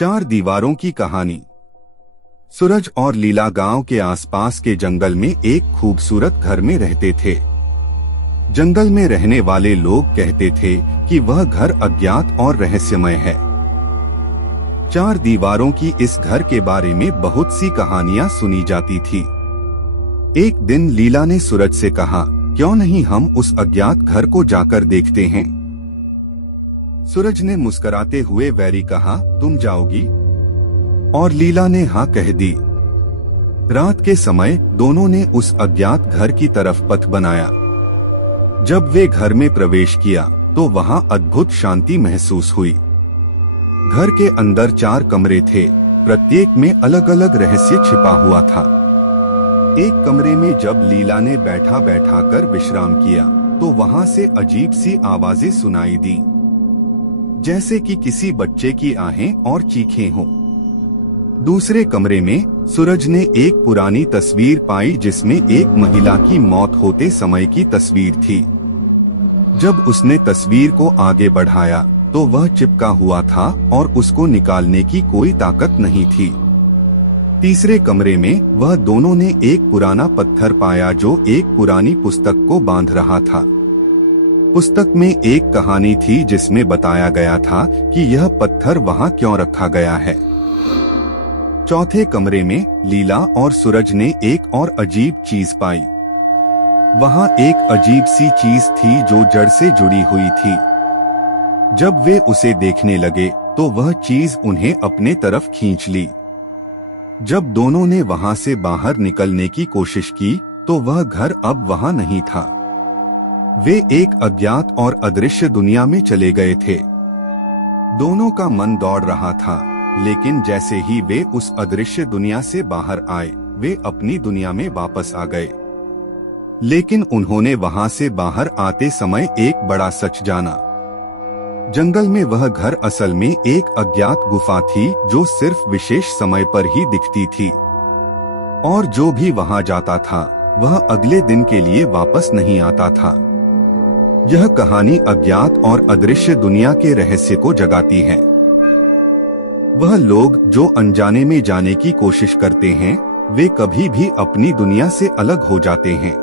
चार दीवारों की कहानी। सूरज और लीला गांव के आसपास के जंगल में एक खूबसूरत घर में रहते थे। जंगल में रहने वाले लोग कहते थे कि वह घर अज्ञात और रहस्यमय है। चार दीवारों की इस घर के बारे में बहुत सी कहानियां सुनी जाती थी। एक दिन लीला ने सूरज से कहा, क्यों नहीं हम उस अज्ञात घर को जाकर देखते हैं। सूरज ने मुस्कुराते हुए वैरी कहा, तुम जाओगी? और लीला ने हाँ कह दी। रात के समय दोनों ने उस अज्ञात घर की तरफ पथ बनाया। जब वे घर में प्रवेश किया तो वहाँ अद्भुत शांति महसूस हुई। घर के अंदर चार कमरे थे, प्रत्येक में अलग अलग रहस्य छिपा हुआ था। एक कमरे में जब लीला ने बैठा बैठा कर विश्राम किया तो वहाँ से अजीब सी आवाजें सुनाई दी, जैसे कि किसी बच्चे की आहें और चीखें हों। दूसरे कमरे में सूरज ने एक पुरानी तस्वीर पाई जिसमें एक महिला की मौत होते समय की तस्वीर थी। जब उसने तस्वीर को आगे बढ़ाया तो वह चिपका हुआ था और उसको निकालने की कोई ताकत नहीं थी। तीसरे कमरे में वह दोनों ने एक पुराना पत्थर पाया जो एक पुरानी पुस्तक को बांध रहा था। पुस्तक में एक कहानी थी जिसमें बताया गया था कि यह पत्थर वहाँ क्यों रखा गया है। चौथे कमरे में लीला और सूरज ने एक और अजीब चीज पाई। वहाँ एक अजीब सी चीज थी जो जड़ से जुड़ी हुई थी। जब वे उसे देखने लगे तो वह चीज उन्हें अपने तरफ खींच ली। जब दोनों ने वहाँ से बाहर निकलने की कोशिश की तो वह घर अब वहाँ नहीं था। वे एक अज्ञात और अदृश्य दुनिया में चले गए थे। दोनों का मन दौड़ रहा था, लेकिन जैसे ही वे उस अदृश्य दुनिया से बाहर आए, वे अपनी दुनिया में वापस आ गए। लेकिन उन्होंने वहां से बाहर आते समय एक बड़ा सच जाना। जंगल में वह घर असल में एक अज्ञात गुफा थी जो सिर्फ विशेष समय पर ही दिखती थी, और जो भी वहां जाता था वह अगले दिन के लिए वापस नहीं आता था। यह कहानी अज्ञात और अदृश्य दुनिया के रहस्य को जगाती है। वह लोग जो अनजाने में जाने की कोशिश करते हैं, वे कभी भी अपनी दुनिया से अलग हो जाते हैं।